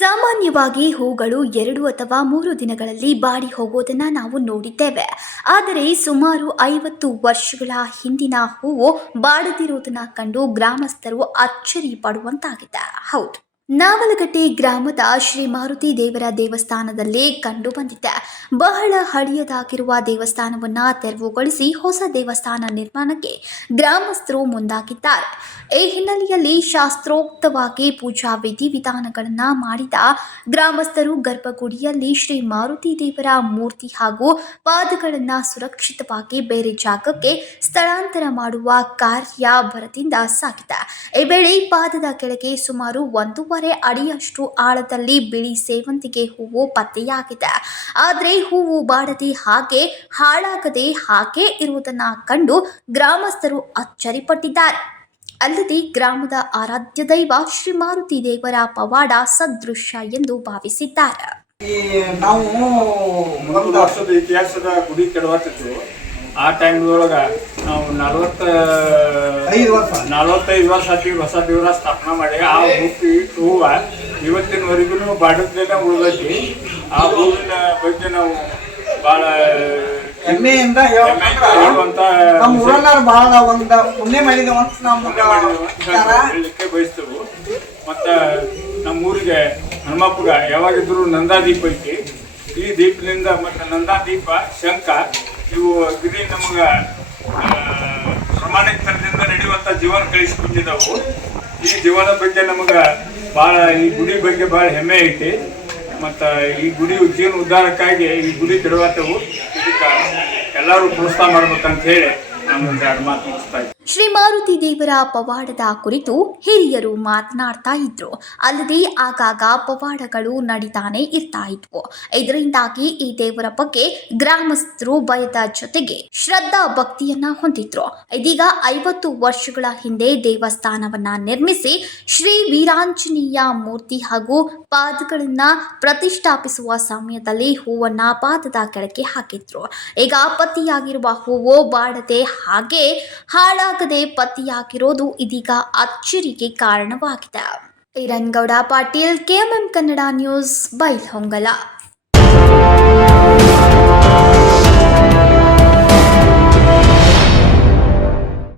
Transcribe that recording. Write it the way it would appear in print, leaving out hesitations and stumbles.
ಸಾಮಾನ್ಯವಾಗಿ ಹೂಗಳು 2 ಅಥವಾ 3 ದಿನಗಳಲ್ಲಿ ಬಾಡಿ ಹೋಗೋದನ್ನ ನಾವು ನೋಡಿದ್ದೇವೆ. ಆದರೆ ಸುಮಾರು 50 ವರ್ಷಗಳ ಹಿಂದಿನ ಹೂವು ಬಾಡದಿರುವುದನ್ನ ಕಂಡು ಗ್ರಾಮಸ್ಥರು ಅಚ್ಚರಿ ಪಡುವಂತಾಗಿದೆ. ಹೌದು, ನಾವಲಗಟ್ಟೆ ಗ್ರಾಮದ ಶ್ರೀ ಮಾರುತಿ ದೇವರ ದೇವಸ್ಥಾನದಲ್ಲಿ ಕಂಡು ಬಂದಿದೆ. ಬಹಳ ಹಳೆಯದಾಗಿರುವ ದೇವಸ್ಥಾನವನ್ನ ತೆರವುಗೊಳಿಸಿ ಹೊಸ ದೇವಸ್ಥಾನ ನಿರ್ಮಾಣಕ್ಕೆ ಗ್ರಾಮಸ್ಥರು ಮುಂದಾಗಿದ್ದಾರೆ. ಈ ಹಿನ್ನೆಲೆಯಲ್ಲಿ ಶಾಸ್ತ್ರೋಕ್ತವಾಗಿ ಪೂಜಾ ವಿಧಿವಿಧಾನಗಳನ್ನು ಮಾಡಿದ ಗ್ರಾಮಸ್ಥರು ಗರ್ಭಗುಡಿಯಲ್ಲಿ ಶ್ರೀ ಮಾರುತಿ ದೇವರ ಮೂರ್ತಿ ಹಾಗೂ ಪಾದಗಳನ್ನು ಸುರಕ್ಷಿತವಾಗಿ ಬೇರೆ ಜಾಗಕ್ಕೆ ಸ್ಥಳಾಂತರ ಮಾಡುವ ಕಾರ್ಯ ಭರದಿಂದ ಸಾಗಿದೆ. ಈ ವೇಳೆ ಪಾದದ ಕೆಳಗೆ ಸುಮಾರು 1.5 ಅಡಿಯಷ್ಟು ಆಳದಲ್ಲಿ ಬಿಳಿ ಸೇವಂತಿಗೆ ಹೂವು ಪತ್ತೆಯಾಗಿದೆ. ಆದರೆ ಹೂವು ಬಾಡದೆ ಹಾಗೆ ಹಾಳಾಗದೆ ಹಾಗೆ ಇರುವುದನ್ನು ಕಂಡು ಗ್ರಾಮಸ್ಥರು ಅಚ್ಚರಿಪಟ್ಟಿದ್ದಾರೆ. ಅಲ್ಲದೆ ಗ್ರಾಮದ ಆರಾಧ್ಯ ದೈವ ಶ್ರೀ ಮಾರುತಿ ದೇವರ ಪವಾಡ ಸದೃಶ್ಯ ಎಂದು ಭಾವಿಸಿದ್ದಾರೆ. ನಾವು ಒಂದು ವರ್ಷದ ಇತಿಹಾಸದ ಗುಡಿ ಕೆಡವತ್ತಿದ್ದು ಆ ಟೈಮ್ದೊಳಗ ನಾವು 45 ವರ್ಷ ಆಗಿ ಹೊಸ ದೇವರ ಸ್ಥಾಪನೆ ಮಾಡಿ ಆ ಹೂವು ಇವತ್ತಿನವರೆಗೂ ಬಾಡದಲ್ಲೇ ಉಳಿದೈತಿ. ಆ ಹೂವಿನ ಬಗ್ಗೆ ನಾವು ಭಾಳ ಹೆಮ್ಮೆಯಿಂದ ಹೇಳುವಂತ ನಮ್ಮ ಊರನ್ನಾರು ಬಹಳ ಒಂದು ಪುಣ್ಯ ಮಾಡಿದವ ಹೇಳಲಿಕ್ಕೆ ಬಯಸ್ತೇವೆ. ಮತ್ತು ನಮ್ಮ ಊರಿಗೆ ಹನುಮಪ್ಪಗ ಯಾವಾಗಿದ್ರು ನಂದಾದೀಪ ಐತಿ. ಈ ದೀಪದಿಂದ ಮತ್ತು ನಂದಾದೀಪ ಶಂಖ ಇವು ಗಿರಿ ನಮ್ಗೆ ಪ್ರಮಾಣಿತರದಿಂದ ನಡೆಯುವಂಥ ಜೀವನ ಕಳಿಸಿಕೊಟ್ಟಿದ್ದವು. ಈ ಜೀವನ ಬಗ್ಗೆ ನಮಗೆ ಭಾಳ ಈ ಗುಡಿ ಬಗ್ಗೆ ಭಾಳ ಹೆಮ್ಮೆ ಐತಿ. ಮತ್ತು ಈ ಗುಡಿ ಜೀವನ ಉದ್ಧಾರಕ್ಕಾಗಿ ಈ ಗುಡಿ ಕೆಡವತ್ತವು. ಇದಕ್ಕೆ ಎಲ್ಲರೂ ಪ್ರೋತ್ಸಾಹ ಮಾಡ್ಬೇಕಂತ ಹೇಳಿ ನಾನು ಒಂದು 2 ಮಾತು ಮುಗಿಸ್ತಾ ಇದ್ದೀನಿ. ಶ್ರೀ ಮಾರುತಿ ದೇವರ ಪವಾಡದ ಕುರಿತು ಹಿರಿಯರು ಮಾತನಾಡ್ತಾ ಇದ್ರು. ಅಲ್ಲದೆ ಆಗಾಗ ಪವಾಡಗಳು ನಡೀತಾನೆ ಇರ್ತಾ ಇದ್ವು. ಇದರಿಂದಾಗಿ ಈ ದೇವರ ಬಗ್ಗೆ ಗ್ರಾಮಸ್ಥರು ಭಯದ ಜೊತೆಗೆ ಶ್ರದ್ಧಾ ಭಕ್ತಿಯನ್ನ ಹೊಂದಿದ್ರು. ಇದೀಗ 50 ವರ್ಷಗಳ ಹಿಂದೆ ದೇವಸ್ಥಾನವನ್ನ ನಿರ್ಮಿಸಿ ಶ್ರೀ ವೀರಾಂಜನೇಯ ಮೂರ್ತಿ ಹಾಗೂ ಪಾದಗಳನ್ನ ಪ್ರತಿಷ್ಠಾಪಿಸುವ ಸಮಯದಲ್ಲಿ ಹೂವನ್ನ ಪಾದದ ಕೆಳಗೆ ಹಾಕಿದ್ರು. ಈಗ ಪತ್ತೆಯಾಗಿರುವ ಹೂವು ಬಾಡದೆ ಹಾಗೆ ಹಾಳಾಗದೆ ಪತ್ತೆಯಾಗಿರೋದು ಇದೀಗ ಅಚ್ಚರಿಗೆ ಕಾರಣವಾಗಿದೆ. Irangouda Patil, KMM Kannada news, Bailhongal.